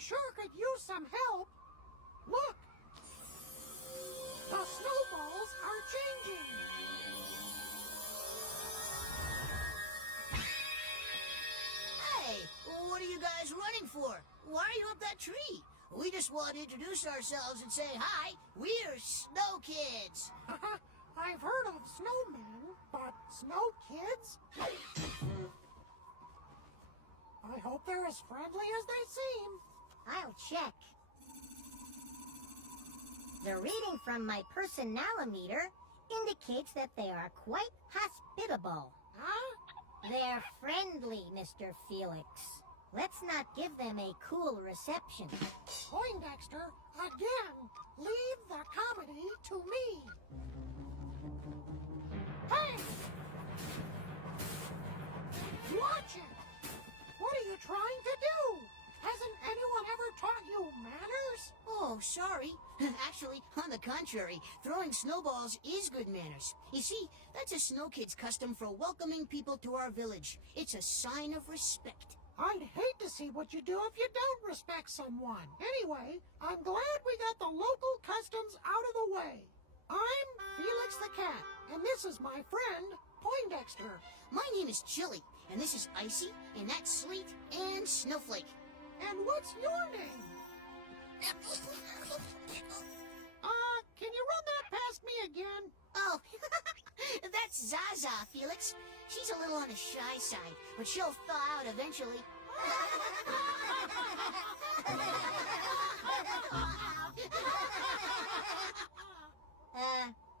sure could use some help. Look! The snowballs are changing! Hey, what are you guys running for? Why are you up that tree? We just want to introduce ourselves and say hi. We're Snowkids. I've heard of snowmen, but Snowkids? I hope they're as friendly as they seem. I'll check. The reading from my personalimeter indicates that they are quite hospitable. Huh? They're friendly, Mr. Felix. Let's not give them a cool reception. Poindexter, again, leave the comedy to me. Hey! Watch it! What are you trying to do? Hasn't anyone ever taught you manners? Oh, sorry. Actually, on the contrary, throwing snowballs is good manners. You see, that's a Snowkids custom for welcoming people to our village. It's a sign of respect. I'd hate to see what you do if you don't respect someone. Anyway, I'm glad we got the local customs out of the way. I'm Felix the Cat, and this is my friend, Poindexter. My name is Chili, and this is Icy, and that's Sleet and Snowflake. And what's your name? Can you run that past me again? Oh, that's Zaza, Felix. She's a little on the shy side, but she'll thaw out eventually.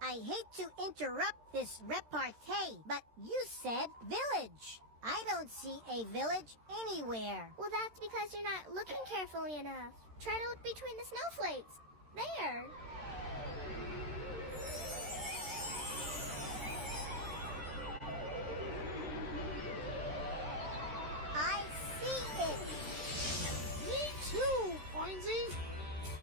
I hate to interrupt this repartee, but you said village. I don't see a village anywhere. Well, that's because you're not looking carefully enough. Try to look between the snowflakes.